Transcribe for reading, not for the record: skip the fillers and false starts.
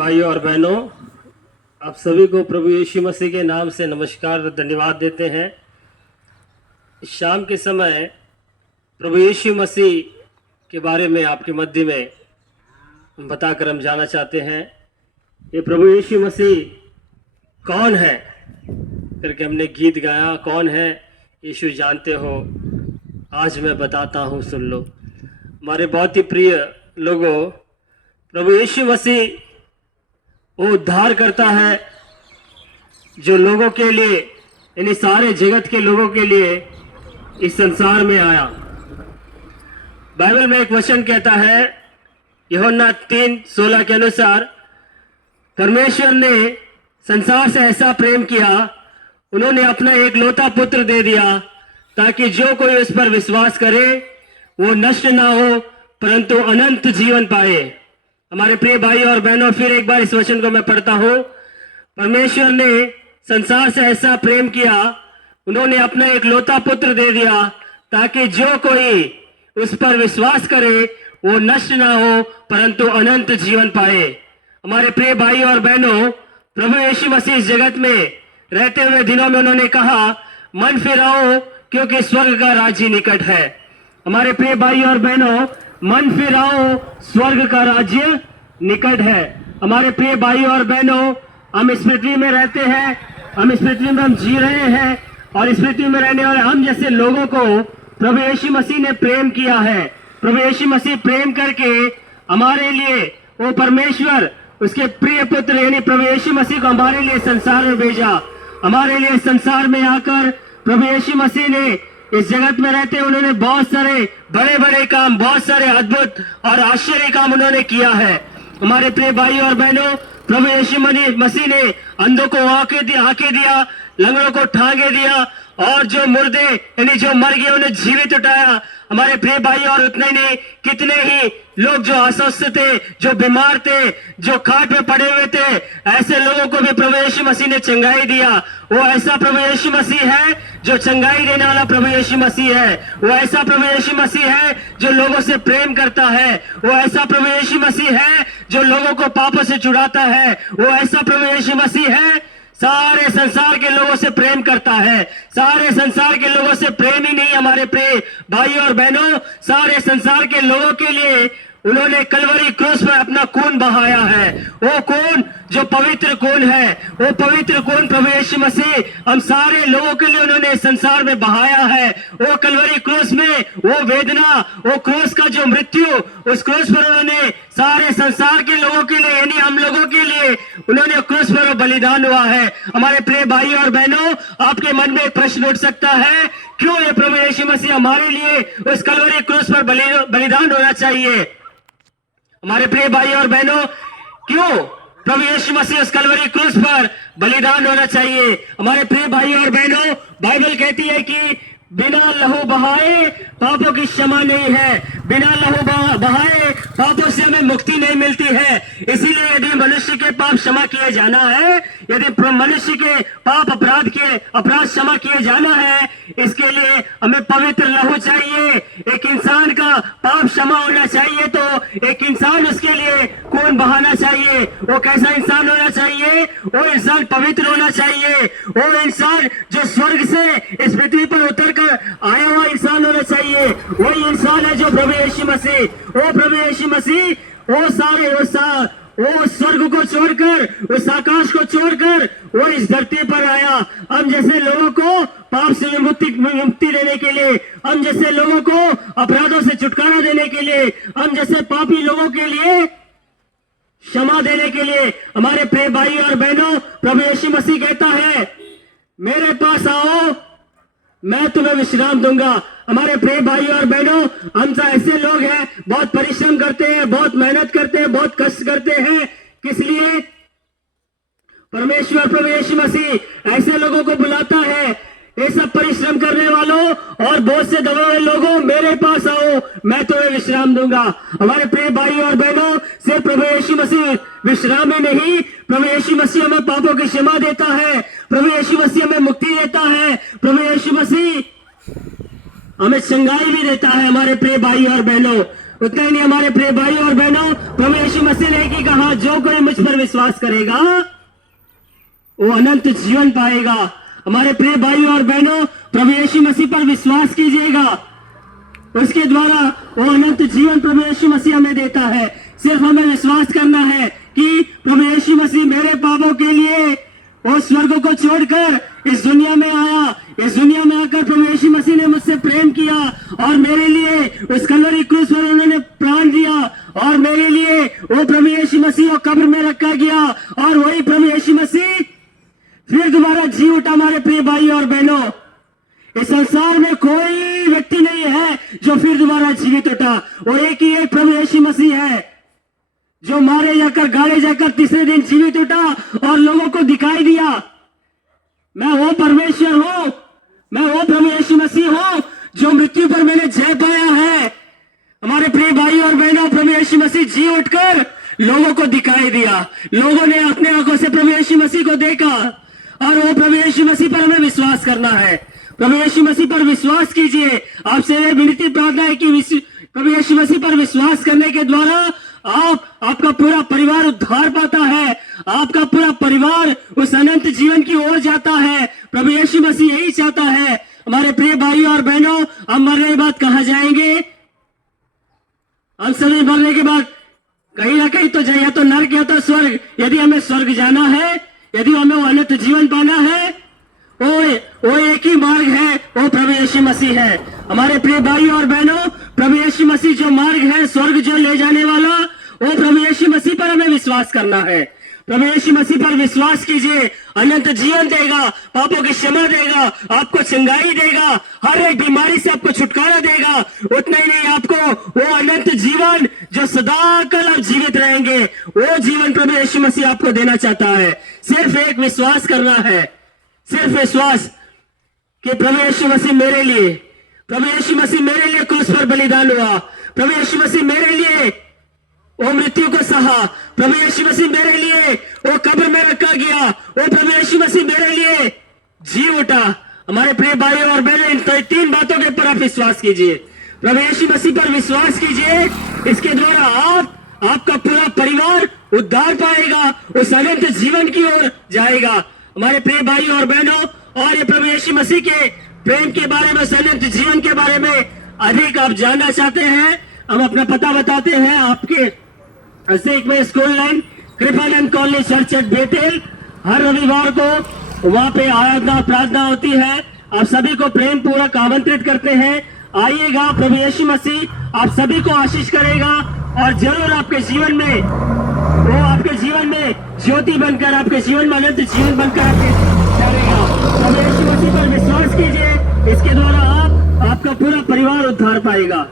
भाइयों और बहनों, आप सभी को प्रभु यीशु मसीह के नाम से नमस्कार और धन्यवाद देते हैं। इस शाम के समय प्रभु यीशु मसीह के बारे में आपके मध्य में बताकर हम जानना चाहते हैं। ये प्रभु यीशु मसीह कौन है करके हमने गीत गाया, कौन है यीशु जानते हो, आज मैं बताता हूँ सुन लो। हमारे बहुत ही प्रिय लोगों, प्रभु यीशु मसीह वो उद्धार करता है जो लोगों के लिए, यानी सारे जगत के लोगों के लिए इस संसार में आया। बाइबल में एक वचन कहता है, यूहन्ना 3:16 के अनुसार, परमेश्वर ने संसार से ऐसा प्रेम किया, उन्होंने अपना एक लौता पुत्र दे दिया ताकि जो कोई उस पर विश्वास करे वो नष्ट ना हो परंतु अनंत जीवन पाए। हमारे प्रिय भाई और बहनों, फिर एक बार इस वचन को मैं पढ़ता हूं। परमेश्वर ने संसार से ऐसा प्रेम किया, उन्होंने अपना एक लौता पुत्र दे दिया ताकि जो कोई उस पर विश्वास करे वो नष्ट ना हो परंतु अनंत जीवन पाए। हमारे प्रिय भाई और बहनों, प्रभु यीशु मसीह इस जगत में रहते हुए दिनों में उन्होंने कहा, मन फिराओ क्योंकि स्वर्ग का राज्य निकट है। हमारे प्रिय भाई और बहनों, मन फिराओ, स्वर्ग का राज्य निकट है। हमारे प्रिय भाई और बहनों, हम इस पृथ्वी में रहते हैं, हम इस पृथ्वी में हम जी रहे हैं और इस पृथ्वी में रहने वाले हम जैसे लोगों को प्रभु यीशु मसीह ने प्रेम किया है। प्रभु यीशु मसीह प्रेम करके हमारे लिए वो परमेश्वर उसके प्रिय पुत्र यानी प्रभु यीशु मसीह को हमारे लिए संसार में भेजा। हमारे लिए संसार में आकर प्रभु यीशु मसीह ने इस जगत में रहते उन्होंने बहुत सारे बड़े बड़े काम, बहुत सारे अद्भुत और आश्चर्य काम उन्होंने किया है। हमारे प्रिय भाई और बहनों, प्रभु यीशु मसीह ने अंधों को आंखें दिया, लंगड़ों को ठांगे दिया और जो मुर्दे यानी जो मर गए उन्हें जीवित उठाया। हमारे प्रिय भाई और उतने नहीं, कितने ही लोग जो अस्वस्थ थे, जो बीमार थे, जो खाट पे पड़े हुए थे, ऐसे लोगों को भी प्रभु यीशु मसीह ने चंगाई दिया। वो ऐसा प्रभु यीशु मसीह है जो चंगाई देने वाला प्रभु यीशु मसीह है। वो ऐसा प्रभु यीशु मसीह है जो लोगों से प्रेम करता है। वो ऐसा प्रभु यीशु मसीह है जो लोगों को पापों से छुड़ाता है। वो ऐसा प्रभु यीशु मसीह है सारे संसार के लोगों से प्रेम करता है। सारे संसार के लोगों से प्रेम ही नहीं, हमारे प्रिय भाई और बहनों, सारे संसार के लोगों के लिए उन्होंने कलवरी क्रूस पर अपना खून बहाया है। वो खून जो पवित्र खून है, वो पवित्र खून प्रभु यीशु मसीह हम सारे लोगों के लिए उन्होंने संसार में बहाया है। वो कलवरी क्रूस में वो वेदना, वो क्रूस का जो मृत्यु, उस क्रूस पर उन्होंने सारे संसार के लोगों के लिए यानी हम लोगों के लिए उन्होंने क्रूस पर बलिदान हुआ है। हमारे प्रिय भाई और बहनों, आपके मन में एक प्रश्न उठ सकता है, क्यों ये प्रभु यीशु मसीह हमारे लिए उस कलवरी क्रूस पर बलिदान होना चाहिए? हमारे प्रिय भाई और बहनों, क्यों प्रभु यीशु मसीह उस कलवरी क्रूस पर बलिदान होना चाहिए? हमारे प्रिय भाई और बहनों, बाइबल कहती है कि बिना लहू बहाए पापों की क्षमा नहीं है। बिना लहू बहाए पापों से हमें मुक्ति नहीं मिलती है। इसीलिए यदि मनुष्य के पाप क्षमा किए जाना है, यदि मनुष्य के पाप अपराध क्षमा किए जाना है, इसके लिए हमें पवित्र लहू चाहिए। एक इंसान का पाप क्षमा होना चाहिए तो एक इंसान उसके लिए खून बहाना चाहिए। वो कैसा इंसान होना चाहिए? वो इंसान पवित्र होना चाहिए। वो इंसान जो स्वर्ग से इस पृथ्वी पर उतर आया हुआ इंसान होना चाहिए। वही इंसान है जो प्रभु यीशु मसीह, वो प्रभु यीशु मसीह वो स्वर्ग को छोड़कर, उस आकाश को छोड़कर वो इस धरती पर आया। हम जैसे लोगों को पाप से मुक्ति देने के लिए, हम जैसे लोगों को अपराधों से छुटकारा देने के लिए, हम जैसे पापी लोगों के लिए क्षमा देने के लिए। हमारे प्रिय भाई और बहनों, प्रभु यीशु मसीह कहता है, मेरे पास आओ, मैं तुम्हें विश्राम दूंगा। हमारे प्रिय भाई और बहनों, हम तो ऐसे लोग हैं, बहुत परिश्रम करते हैं, बहुत मेहनत करते हैं, बहुत कष्ट करते हैं। किस लिए? परमेश्वर प्रभु यीशु मसीह ऐसे लोगों को बुलाता है, ये सब परिश्रम करने वालों और बोझ से दबे हुए लोगों, मेरे पास आओ, मैं तुम्हें विश्राम दूंगा। हमारे प्रिय भाई और बहनों, सिर्फ प्रभु यीशु मसीह विश्राम ही नहीं, प्रभु यीशु मसीह हमें पापों की क्षमा देता है, प्रभु यीशु मसीह हमें मुक्ति देता है, प्रभु यीशु मसीह हमें चंगाई भी देता है। हमारे प्रिय भाई और बहनों, उतना ही नहीं हमारे प्रिय भाई और बहनों, प्रभु यीशु मसीह ने की कहा, जो कोई मुझ पर विश्वास करेगा वो अनंत जीवन पाएगा। हमारे प्रिय भाई और बहनों, प्रभु यीशु मसीह पर विश्वास कीजिएगा, उसके द्वारा वो अनंत जीवन प्रभु यीशु मसीह हमें देता है। सिर्फ हमें विश्वास करना है कि प्रभु यीशु मसीह मेरे पापों के लिए वो स्वर्ग को छोड़कर इस दुनिया में आया। इस दुनिया में आकर प्रभु यीशु मसीह ने मुझसे प्रेम किया और मेरे लिए उस कलवरी क्रूस पर उन्होंने प्राण दिया और मेरे लिए वो प्रभु यीशु मसीह को कब्र में रखा गया और वही प्रभु यीशु मसीह फिर दोबारा जी उठा। हमारे प्रिय भाई और बहनों, इस संसार में कोई व्यक्ति नहीं है जो फिर दोबारा जीवित उठा, वो एक ही एक प्रभु यीशु मसीह है जो मारे जाकर गाड़े जाकर तीसरे दिन जीवित उठा और लोगों को दिखाई दिया। मैं वो परमेश्वर हूं, मैं वो प्रभु यीशु मसीह हूं जो मृत्यु पर मैंने जय पाया है। हमारे प्रिय भाई और बहनों, प्रभु यीशु मसीह जी उठकर लोगों को दिखाई दिया। लोगों ने अपने आंखों से प्रभु यीशु मसीह को देखा और वो प्रभु यीशु मसीह पर हमें विश्वास करना है। प्रभु यीशु मसीह पर विश्वास कीजिए। आपसे यह विनती प्रार्थना है कि प्रभु यीशु मसीह पर विश्वास करने के द्वारा आपका पूरा परिवार उद्धार पाता है, आपका पूरा परिवार उस अनंत जीवन की ओर जाता है। प्रभु यीशु मसीह यही चाहता है। हमारे प्रिय भाई और बहनों, हम मरने के बाद कहाँ जाएंगे? हम सभी मरने के बाद कहीं ना कहीं तो जाए, या तो नरक या तो स्वर्ग। यदि हमें स्वर्ग जाना है, यदि हमें वो अनंत जीवन पाना है, वो एक ही मार्ग है, वो प्रभु यीशु मसीह है। हमारे प्रिय भाई और बहनों, प्रभु यीशु मसीह जो मार्ग है, स्वर्ग जो ले जाने वाला, वो प्रभु यीशु मसीह पर हमें विश्वास करना है। प्रभु यीशु मसीह पर विश्वास कीजिए, अनंत जीवन देगा, पापों की क्षमा देगा, आपको चंगाई देगा, हर एक बीमारी से आपको छुटकारा देगा। उतना ही नहीं, आपको वो अनंत जीवन जो सदाकाल आप जीवित रहेंगे, वो जीवन प्रभु यीशु मसीह आपको देना चाहता है। सिर्फ एक विश्वास करना है, सिर्फ विश्वास कि प्रभु यीशु मसीह मेरे लिए, प्रभु यीशु मसीह मेरे लिए क्रूस पर बलिदान हुआ, प्रभु यीशु मसीह मेरे लिए वो मृत्यु को सहा, प्रभु यीशु मसीह मेरे लिए वो कब्र में रखा गया, वो प्रभु यीशु मसीह मेरे लिए जी उठा। हमारे प्रिय भाई और बहनों, इन तीन बातों के ऊपर आप विश्वास कीजिए। प्रभु यीशु मसीह पर विश्वास कीजिए, इसके द्वारा आपका पूरा परिवार उद्धार पाएगा, उस अनंत जीवन की ओर जाएगा। हमारे प्रिय भाई और बहनों, और ये प्रभु यीशु मसीह के प्रेम के बारे में, अनंत जीवन के बारे में अधिक आप जानना चाहते हैं, हम अपना पता बताते हैं। आपके नजदीक में school line Kripanand college church at Bethel, हर रविवार को वहाँ पे आराधना प्रार्थना होती है। आप सभी को प्रेम पूर्वक आमंत्रित करते हैं, आइएगा। प्रभु यीशु मसीह आप सभी को आशीष करेगा और जरूर आपके जीवन में वो आपके जीवन में ज्योति बनकर, आपके जीवन में अनंत जीवन बनकर आपके चलेगा। प्रभु यीशु मसीह पर विश्वास कीजिए, इसके द्वारा आपका पूरा परिवार उद्धार पाएगा।